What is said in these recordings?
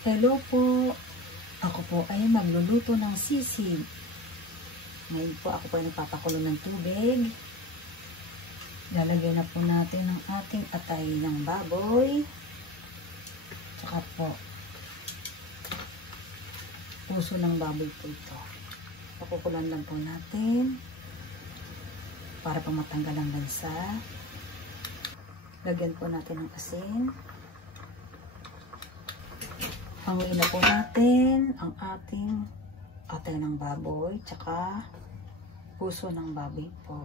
Hello po! Ako po ay magluluto ng sisig. Ngayon po ako po ay nagpapakulo ng tubig. Lalagyan na po natin ang ating atay ng baboy. Tsaka po, puso ng baboy po ito. Pakukulan lang po natin para po matanggal ang lansa. Lagyan po natin ng asin. Hanguin na po natin ang ating atay ng baboy tsaka puso ng baboy po.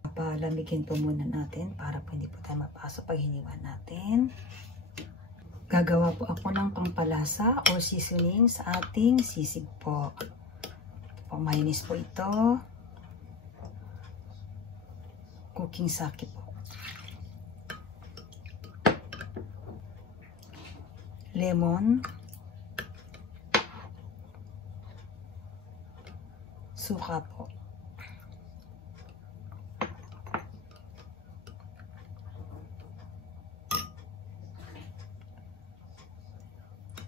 Papalamigin po muna natin para po hindi po tayo mapasok pag hiniwa natin. Gagawa po ako ng pampalasa o seasoning sa ating sisig po. Mayonnaise po ito. Cooking sake po. Lemon. Suka po.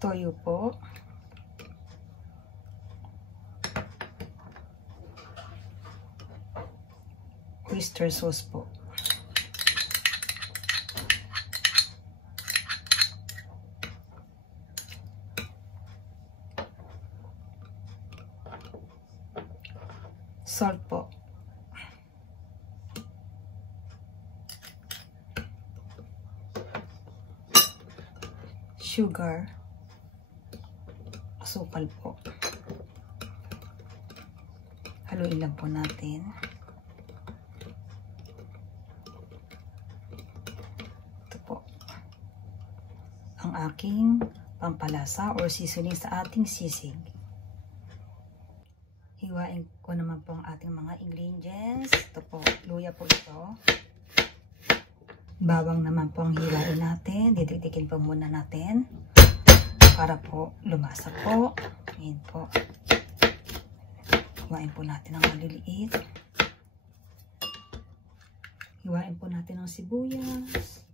Toyo po. Oyster sauce po. Salt po. Sugar. Asukal po. Haluin lang po natin. Ito po ang aking pampalasa or seasoning sa ating sisig. Hiwain ko naman po ang ating mga ingredients. Ito po, luya po ito. Bawang naman po ang hiwain natin. Didikdikin po muna natin para po lumasa po. Ayan po. Hiwain po natin ang maliliit. Hiwain po natin ang sibuyas.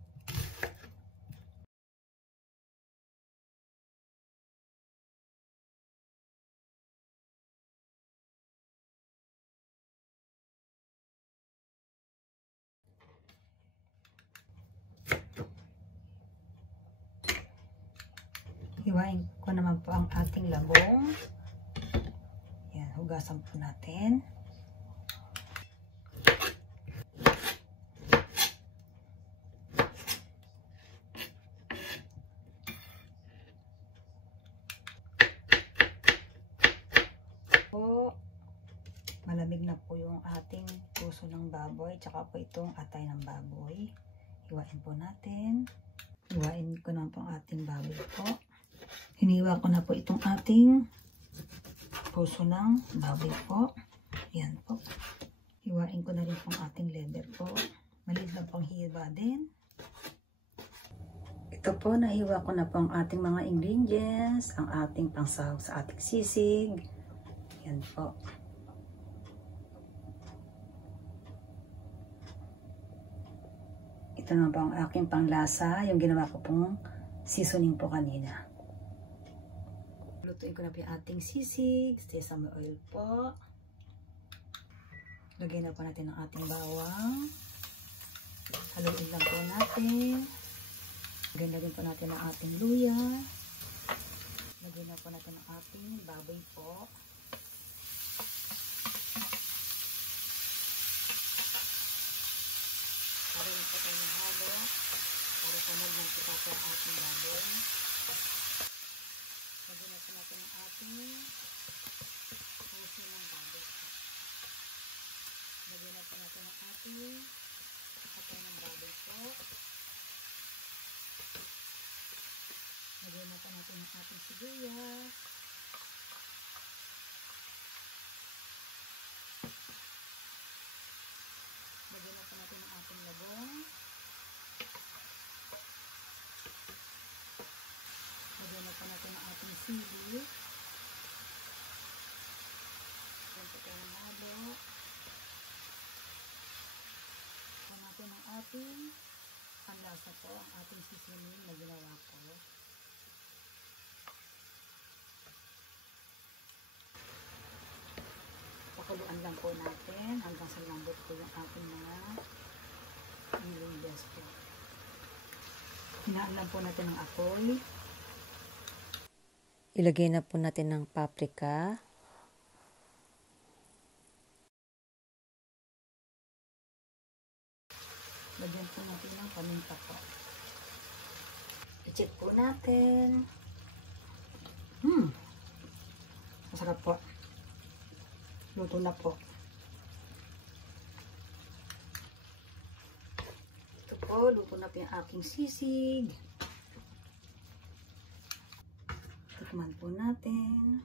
Hiwain ko naman po ang ating labong. Yan, hugasan po natin. Po, malamig na po yung ating puso ng baboy, tsaka po itong atay ng baboy. Hiwain po natin. Hiwain ko naman po ang ating baboy po. Hiniwa ko na po itong ating puso ng baboy po. Ayan po. Hiwain ko na rin pong ating liver po. Maliit lang pong hiwa din. Ito po, nahiwa ko na po ang ating mga ingredients. Ang ating pangsahog sa ating sisig. Ayan po. Ito na po ang aking panglasa. Yung ginawa ko pong seasoning po kanina. Lutuin ko na po yung ating sisig. Sesame oil po. Lagyan na po natin ang ating bawang. Haluin lang po natin. Lagyan na rin po natin ang ating luya. Lagyan na po natin ang ating baboy po. Haluin po tayo ng halo para tamad lang po tayo ang ating baboy. Lagyan natin ang ating puso ng baboy. Lagyan natin ang ating atay ng baboy po. Lagyan natin ang ating sibuyas. Lagyan natin ang ating labong. Lagyan natin ang ating sili. Lagyan natin ang halo. Lagyan natin ang ating panlasa po ang ating seasoning na ginawa ko. Pakuluan lang po natin hanggang sa lambot po yung ating mga ingredients po. Hinaan lang po natin ng apoy. Ilagay na po natin ng paprika. Lagyan po natin ng paminta po. I-check po natin. Masarap po. Luto na po. Ito po, luto na po yung aking sisig. Tikman po natin.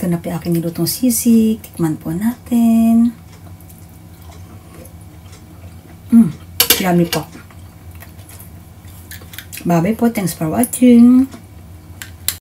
Ito na po yung aking nilutong sisig. Tikman po natin. Yummy po. Bye-bye po. Thanks for watching.